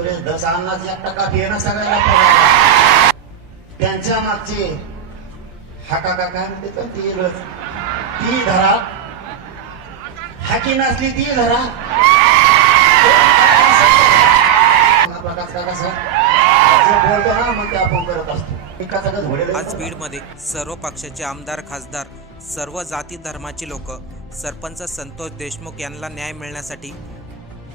सुरेश दसांनाच एक टक्का फी ना सगळ्याला पगार. त्यांच्या मागचे हाका का काय म्हणते तर ती रच. ती धरा हाकी नसली ती धरा प्रकाश काका सर कसं जो बोलतो आज बीडमध्ये सर्व पक्षाचे आमदार खासदार सर्व जाती धर्माची लोक सरपंच संतोष देशमुख यांना न्याय मिळण्यासाठी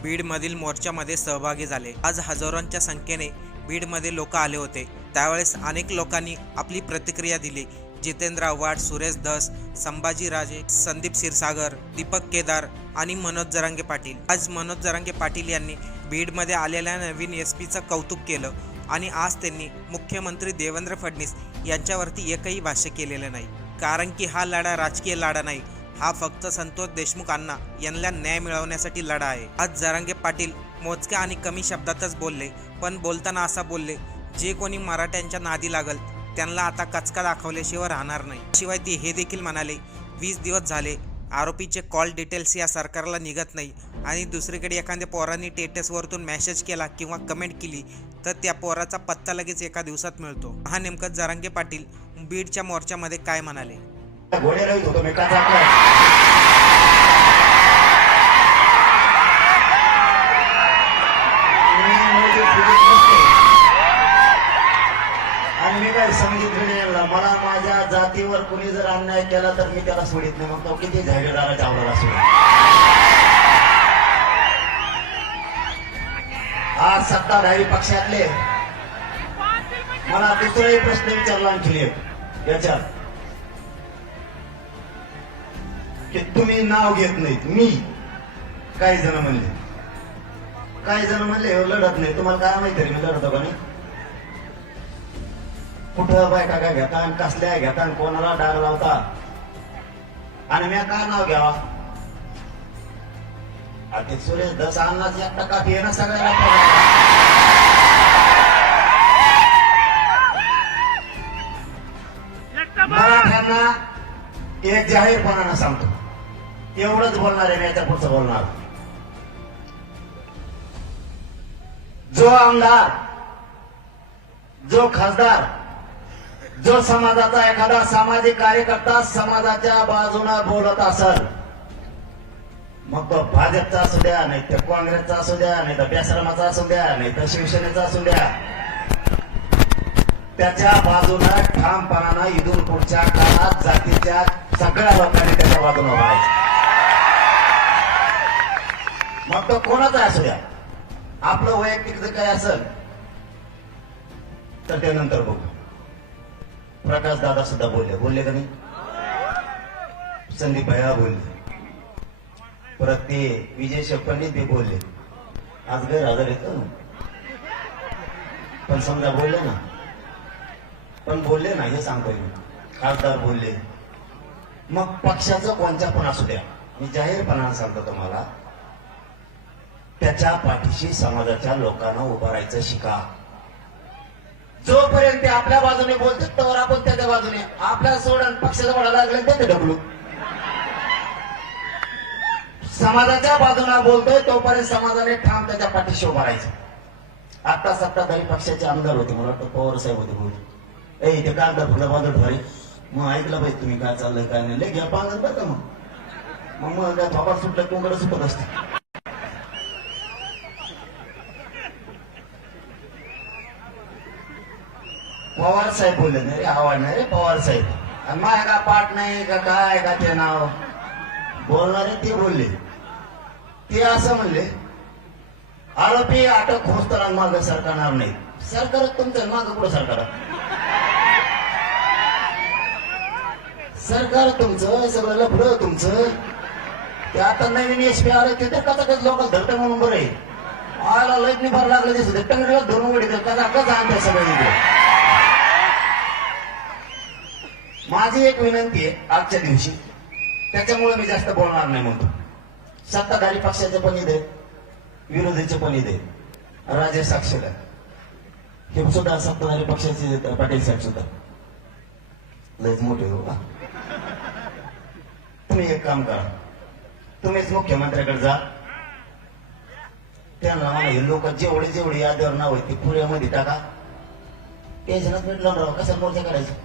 बीडमधील मोर्चामध्ये सहभागी झाले. आज हजारोंच्या संख्येने बीडमध्ये लोक आले होते. त्यावेळेस अनेक लोकांनी आपली प्रतिक्रिया दिली. जितेंद्र आव्हाड सुरेश धस संभाजी राजे संदीप क्षीरसागर दीपक केदार आणि मनोज जरांगे पाटील. आज मनोज जरांगे पाटील यांनी बीडमध्ये आलेल्या नवीन एस पीचं कौतुक केलं आणि आज त्यांनी मुख्यमंत्री देवेंद्र फडणवीस यांच्यावरती एकही भाष्य केलेलं नाही. कारण की हा लढा राजकीय लढा नाही हा फक्त संतोष देशमुखांना यांना न्याय मिळवण्यासाठी लढा आहे. आज जरांगे पाटील मोजक्या आणि कमी शब्दातच बोलले पण बोलताना असा बोलले जे कोणी मराठ्यांच्या नादी लागल त्यांना आता कचका दाखवल्याशिवाय राहणार नाही. शिवाय ते हे देखील म्हणाले वीस दिवस झाले आरोपीचे कॉल डिटेल्स या सरकारला निघत नाही. आणि दुसरीकडे एखाद्या पोरांनी टेटसवरतून मेसेज केला किंवा कमेंट केली तर त्या पोराचा पत्ता लगेच एका दिवसात मिळतो. हा नेमकं जरांगे पाटील बीडच्या मोर्चामध्ये काय म्हणाले? घोडे राहत होतो मी कसा काय आणि मी काय सांगितलं नाही मला माझ्या जातीवर कुणी जर अन्याय केला तर मी त्याला सोडित नाही मग तो किती जागीरदाराच्या आवडाला सोडित आज सत्ताधारी पक्षातले. मला दुसराही प्रश्न विचारला आणखी याच्यात. तुम्ही नाव घेत नाहीत. मी. काही जण म्हणले. काही जण म्हणले "हो, लढत नाही. तुम्हाला काय माहिती मी लढतो का नाही? कुठं बायका काय घेता आणि कसल्या घेता आणि कोणाला डाग लावता? आणि मी काय नाव घ्यावा? ते सुरेश दस अन्नाच एक टक्का फी ना सगळ्याला. पगार. मराठ्यांना एक जाहीरपणानं सांगतो. एवढंच बोलणार आहे मी याच्या पुढचं बोलणार. जो आमदार जो खासदार जो समाजाचा एखादा सामाजिक कार्यकर्ता समाजाच्या बाजूने बोलत असल मग तो भाजपचा असू द्या नाही तर काँग्रेसचा असू द्या नाही तर बेसरमाचा असू द्या नाही तर शिवसेनेचा असू द्या. त्याच्या बाजूला ठामपणानं इथून पुढच्या काळात जातीच्या सगळ्या लोकांनी त्याच्या बाजूने व्हायचं मग तो कोणाचा असू द्या आपलं वैयक्तिक जर काय असेल तर ते नंतर बघू. प्रकाश दादा सुद्धा बोलले. बोलले का नाही? संदीप भैया बोलले. परत ते विजय शेप्पंडित ते बोलले. आज गैरहजर येतो ना. पण समजा बोलले ना. पण बोलले ना हे सांगतोय मी. खासदार बोलले. मग पक्षाचं कोणत्या पण असू द्या. मी जाहीरपणानं सांगतो तुम्हाला. त्याच्या पाठीशी समाजाच्या लोकांना उभं राहायचं शिका. जोपर्यंत ते आपल्या बाजूने बोलतात तर आपण त्याच्या बाजूने. आपल्या सोडून पक्षाचा वडा लागले ते डबलू. समाजाच्या बाजूला बोलतोय तोपर्यंत समाजाने ठाम त्याच्या पाठीशी उभा राहायचं. आता सत्ताधारी पक्षाचे आमदार होते मला वाटतं पवार साहेब होते बोल ए ते आमदार फुलं बाजूला ठरे मग ऐकलं पाहिजे तुम्ही काय चाललंय काय नाही. लय घ्या पांगत बरं का मग. मग मग काय थोपाट सुटलं कोंबड सुटत असते पवार साहेब बोलले नाही रे आवड नाही रे पवार साहेब. माझ्या का पाठ नाही का काय का ते नाव? बोलणारे ते बोलले. ते असं म्हणले आरोपी अटक होस्तर माग सरकारणार नाही. सरकार तुमचं माग कुठं सरकार सरकार तुमचं सगळं लफडं तुमचं. ते आता नवीन एस पी आलं ते तर कसा लोक धरत म्हणून बरं आला लईट निभार लागलं दिसत टंगडीला धरून उडी कसा कसं आणतं सगळं माझी एक विनंती आहे आजच्या दिवशी. त्याच्यामुळे मी जास्त बोलणार नाही म्हणतो. सत्ताधारी पक्षाचे पण इथे विरोधीचे पण इथे. राजे साक्षीदार हे सुद्धा सत्ताधारी पक्षाचे पाटील साहेब सुद्धा. लयच मोठे हो. का तुम्ही एक काम करा. तुम्हीच मुख्यमंत्र्याकडे जा. त्यांना हे लोक जेवढे जेवढे यादीवर नाव आहे ते पुऱ्यामध्ये टाका. टेन्शनच भेटलं राव कसा मोर्चा करायचं?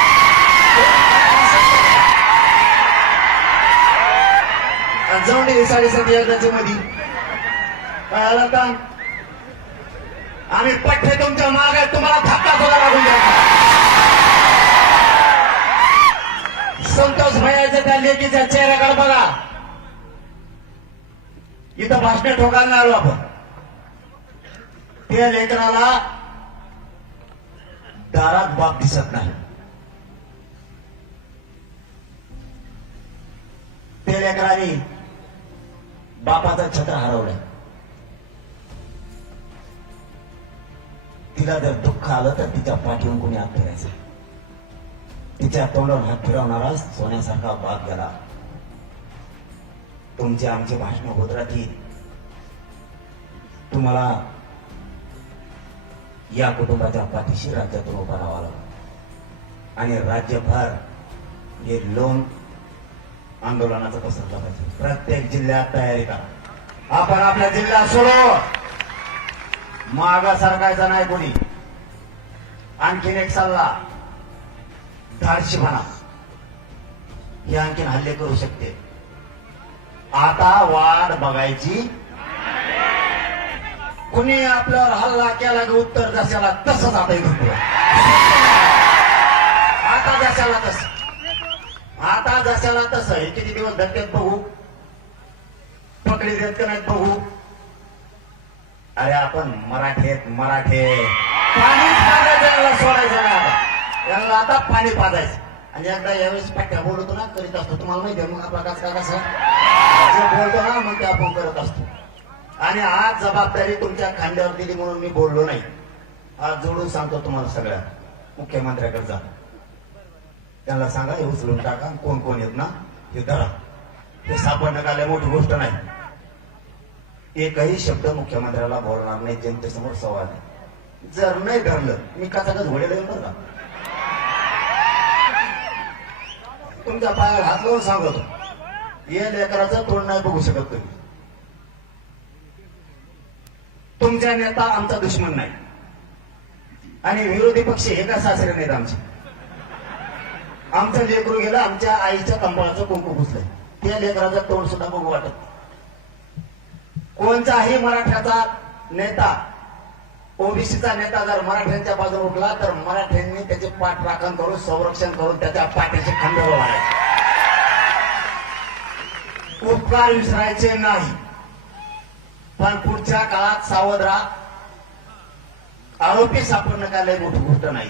जाऊन दे साडेसात एकदाच्या मध्ये कळालं का आम्ही पठ्ठे तुमच्या माग तुम्हाला थक्का सुद्धा लागून द्या संतोष भैयाच्या त्या लेकीच्या चेहऱ्याकडे बघा. इथं भाषण ठोकायला आलो आपण. त्या लेकराला दारात बाप दिसत नाही. त्या लेकराने बापाचा छत्र हरवलाय तिला जर दुःख आलं तर तिच्या पाठीवून कोणी हात फिरायचा. तिच्या तोंडावर हात फिरवणारा सोन्यासारखा बाप गेला. तुमचे आमचे भाषण होत राहतील. तुम्हाला या कुटुंबाच्या पाठीशी राज्यातून उभा राहावा लागला. आणि राज्यभर हे लोन आंदोलनाचा पसरला पाहिजे प्रत्येक जिल्ह्यात तयारी करा. आपण आपल्या जिल्ह्यात सोडो. मागा सरकायचा नाही कोणी. आणखीन एक सल्ला. धाडशी म्हणा. हे आणखीन हल्ले करू शकते. आता वाट बघायची. कुणी आपल्यावर हल्ला केला की उत्तर जशाला तसंच आता इथून आता जशाला तस. आता जशाला तसं हे किती दिवस धक्क्यात बघू? पकडी देत का नाहीत बघू? अरे आपण मराठेत मराठे. पाणीच पाजायचं सोडायचं नाही आता आता पाणी पाजायचं. आणि एकदा यावेळेस पट्ट्या बोलतो ना करीत असतो. तुम्हाला माहिती आहे मग आपला कास का कसं जे बोलतो ना मग ते आपण करत असतो. आणि आज जबाबदारी तुमच्या खांद्यावर दिली म्हणून मी बोललो नाही. आज जोडून सांगतो तुम्हाला सगळ्या. मुख्यमंत्र्याकडे जा. त्यांना सांगा हे उचलून टाका कोण कोण येत ना हे धरा हे सापडणं काय मोठी गोष्ट नाही. एकही शब्द मुख्यमंत्र्याला बोलणार नाही जनतेसमोर सवाल आहे. जर नाही धरलं मी कसा कच घोडे बरं तुमच्या पायाला हात लावून सांगतो. या लेकराचं तोंड नाही बघू शकत तुम्ही. तुमचा नेता आमचा दुश्मन नाही. आणि विरोधी पक्ष हे का सासरे नाहीत आमचे? आमचं लेकरू गेलं आमच्या आईच्या कंबळाचं कुंकू पुसलंय. त्या लेकराचं तोंड सुद्धा बघू वाटत कोणताही मराठ्याचा नेता ओबीसीचा नेता जर मराठ्यांच्या बाजूला उठला तर मराठ्यांनी त्याचे पाठ राखण करून संरक्षण करून त्याच्या पाठीचे खंडोबा वाढायचे उपकार विसरायचे नाही. पण पुढच्या काळात सावध राहा. आरोपी सापडणं काय लय गोष्ट नाही.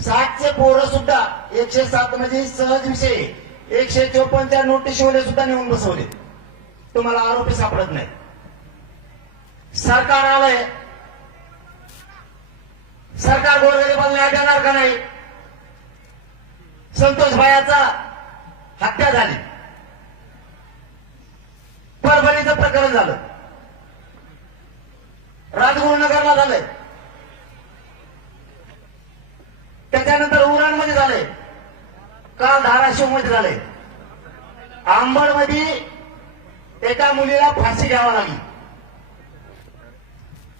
सातचे पोरं सुद्धा एकशे सात म्हणजे सहज विषय एकशे चोपन्नच्या नोटीसवाले सुद्धा नेऊन बसवले. तुम्हाला आरोपी सापडत नाही. सरकार आलंय. सरकार गोरगरिबांना देणार का नाही? संतोष भायाचा हत्या झाली. परभणीचं प्रकरण झालं. राजगुरुनगरला झालंय. त्याच्यानंतर उरणमध्ये झाले. काल धाराशिवमध्ये झाले. आंबडमध्ये एका मुलीला फाशी घ्यावा लागली.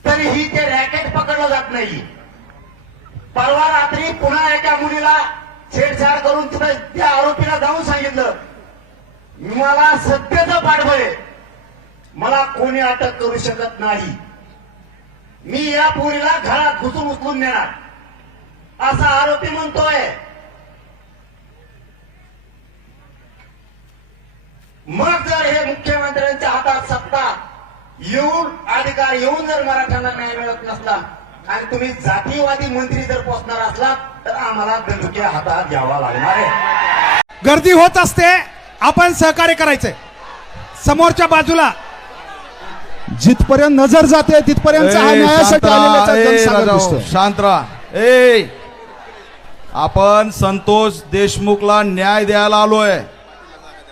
तरी ही ते रॅकेट पकडलं जात नाही. परवा रात्री पुन्हा एका मुलीला छेडछाड करून तिथं त्या आरोपीला जाऊन सांगितलं मला सत्यचं पाठबळ आहे मला कोणी अटक करू शकत नाही. मी या पोरीला घरात घुसून उचलून नेणार. असा आरोपी म्हणतोय. मग जर हे मुख्यमंत्र्यांच्या हातात सत्ता येऊन अधिकार येऊन जर मराठ्यांना न्याय मिळत नसला आणि तुम्ही जातीवादी मंत्री जर पोचणार असलात तर आम्हाला बंदुक्या हातात घ्यावा लागणार आहे. गर्दी होत असते आपण सहकार्य करायचंय. समोरच्या बाजूला. जिथपर्यंत नजर जाते तिथपर्यंत हा शांत राहा. ए, जनसागर राजाओ, दिसतोय. शांत राहा ए आपण संतोष देशमुखला न्याय द्यायला आलोय.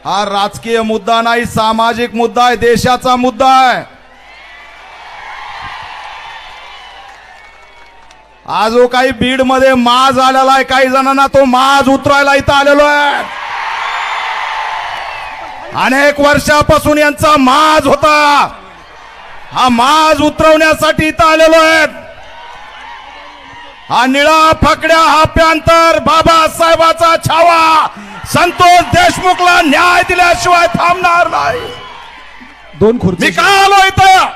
हा राजकीय मुद्दा नाही सामाजिक मुद्दा आहे देशाचा मुद्दा आहे. आज जो काही बीडमध्ये माज आलेला आहे काही जणांना तो माज उतरायला इथं आलेलो आहे. अनेक वर्षापासून यांचा माज होता. हा माज उतरवण्यासाठी इथं आलेलो आहे हा निळा फकड्या हा प्यांतर बाबासाहेबाचा छावा. संतोष देशमुखला न्याय दिल्याशिवाय थांबणार नाही. दोन मी खुर्ची का आलो इथं?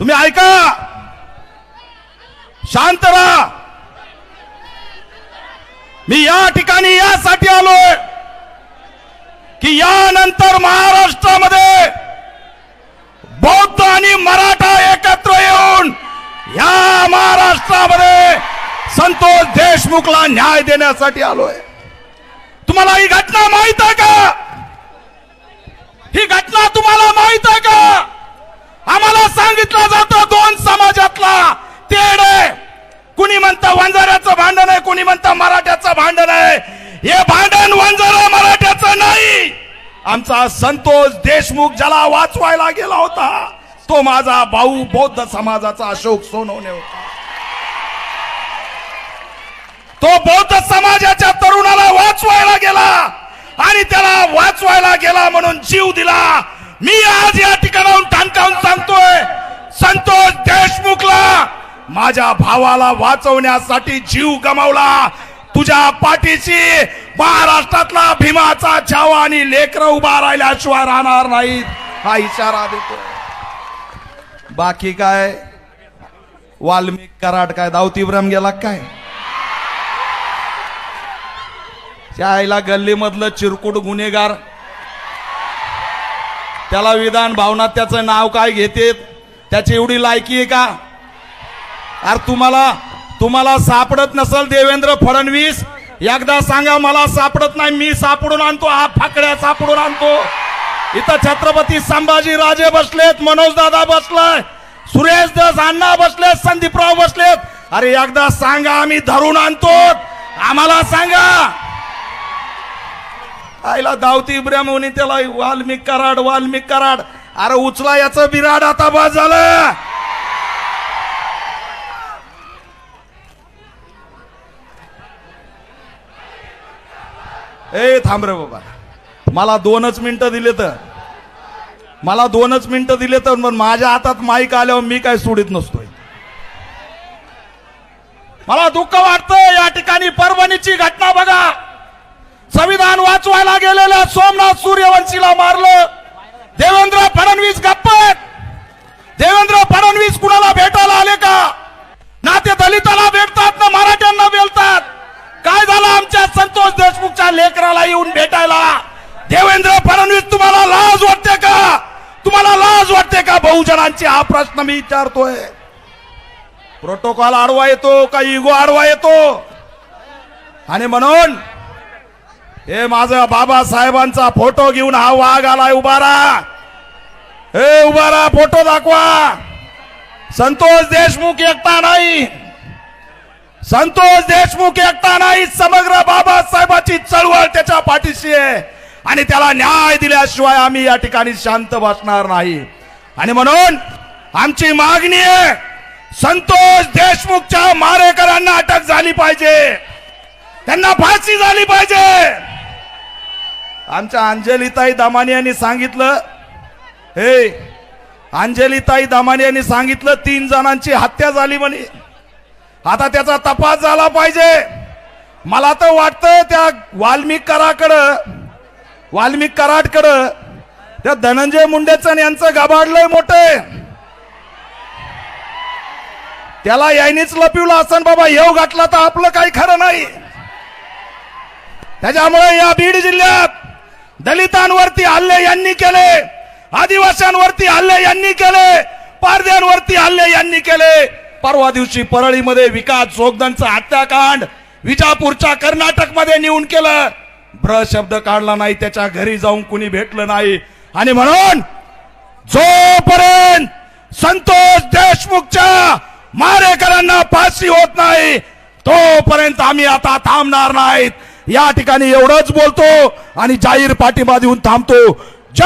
तुम्ही ऐका. शांत राहा. मी या ठिकाणी यासाठी आलोय की यानंतर महाराष्ट्रामध्ये संतोष देशमुखला न्याय देण्यासाठी आलोय. तुम्हाला ही घटना माहीत आहे का? ही घटना तुम्हाला माहीत आहे का? आम्हाला सांगितलं जातं दोन समाजातला तेढ आहे. कुणी म्हणतं वंजाऱ्याचं भांडण आहे कुणी म्हणतं मराठ्याचं भांडण आहे. हे भांडण वंजारा मराठ्याचं नाही. आमचा संतोष देशमुख ज्याला वाचवायला गेला होता तो माझा भाऊ बौद्ध समाजाचा अशोक सोनवणे होता. तो बौद्ध समाजाच्या तरुणाला वाचवायला गेला आणि त्याला वाचवायला गेला म्हणून जीव दिला. मी आज या ठिकाणाहून टांकावून सांगतोय संतोष देशमुखला माझ्या भावाला वाचवण्यासाठी जीव गमावला. तुझ्या पाठीशी महाराष्ट्रातला भीमाचा छावा आणि लेकर उभा राहिल्याशिवाय राहणार नाहीत हा इशारा देतो बाकी काय? वाल्मिक कराड काय दावतीब्रम गेला काय? त्या आईला गल्लीमधलं चिरकुट गुन्हेगार. त्याला विधान भावनात त्याचं नाव काय घेते त्याची एवढी लायकी आहे का? अरे तुम्हाला तुम्हाला सापडत नसल देवेंद्र फडणवीस? एकदा सांगा मला सापडत नाही मी सापडून आणतो हा फाकड्या सापडून आणतो. इथं छत्रपती संभाजी राजे बसलेत मनोज दादा बसलाय सुरेश दस अण्णा बसलेत संदीपराव बसलेत. अरे एकदा सांगा आम्ही धरून आणतो. आम्हाला सांगा. आईला दावती इब्राहिम त्याला वाल्मिक कराड वाल्मिक कराड. अरे उचला याचं बिराड आता बाद झालं. ए थांब रे बाबा. मला दोनच मिनिटं दिले तर. मला दोनच मिनिटं दिले तर मग माझ्या हातात माईक आल्यावर मी काय सोडित नसतोय. मला दुःख वाटतं या ठिकाणी परभणीची घटना बघा. संविधान वाचवायला गेलेल्या सोमनाथ सूर्यवंशीला मारलं. देवेंद्र फडणवीस गप्प देवेंद्र फडणवीस कुणाला भेटायला आले का? ना ते दलिताला भेटतात ना मराठ्यांना भेटतात काय झालं आमच्या संतोष देशमुखच्या लेकराला येऊन भेटायला? देवेंद्र फडणवीस तुम्हाला लाज वाटते का? तुम्हाला लाज वाटते का? बहुजनांची हा प्रश्न मी विचारतोय. प्रोटोकॉल आडवा येतो का? इगो आडवा येतो? आणि म्हणून हे माझा बाबासाहेबांचा फोटो घेऊन हा वाघ आलाय उभारा. हे उभारा फोटो दाखवा. संतोष देशमुख एकटा नाही. संतोष देशमुख एकटा नाही. समग्र बाबासाहेबाची चळवळ त्याच्या पाठीशी आहे. आणि त्याला न्याय दिल्याशिवाय आम्ही या ठिकाणी शांत बसणार नाही. आणि म्हणून आमची मागणी आहे संतोष देशमुखच्या मारेकरांना अटक झाली पाहिजे. त्यांना फाशी झाली पाहिजे. आमच्या अंजलीताई दमाने यांनी सांगितलं हे अंजलीताई दमाने यांनी सांगितलं तीन जणांची हत्या झाली म्हणे. आता त्याचा तपास झाला पाहिजे. मला तर वाटतं त्या वाल्मिक कराकडं वाल्मिक कराडकडं त्या धनंजय मुंडेचं आणि यांचं गाभाडलंय मोठे. त्याला यायनीच लपिवलं असं बाबा येऊ गाठला तर आपलं काही खरं नाही. त्याच्यामुळे या बीड जिल्ह्यात दलितांवरती हल्ले यांनी केले आदिवासींवरती हल्ले यांनी केले पारद्यांवरती हल्ले यांनी केले. परवा दिवशी परळीमध्ये विकास जोगदनचं हत्याकांड विजापूरच्या कर्नाटकमध्ये नेऊन केलं. ब्र शब्द काढला नाही त्याच्या घरी जाऊन कुणी भेटलं नाही. आणि म्हणून जोपर्यंत संतोष देशमुखच्या मारेकरांना फाशी होत नाही तोपर्यंत आम्ही आता थांबणार नाहीत. या ठिकाणी एवढंच बोलतो आणि जाहीर पाठिंबा देऊन थांबतो.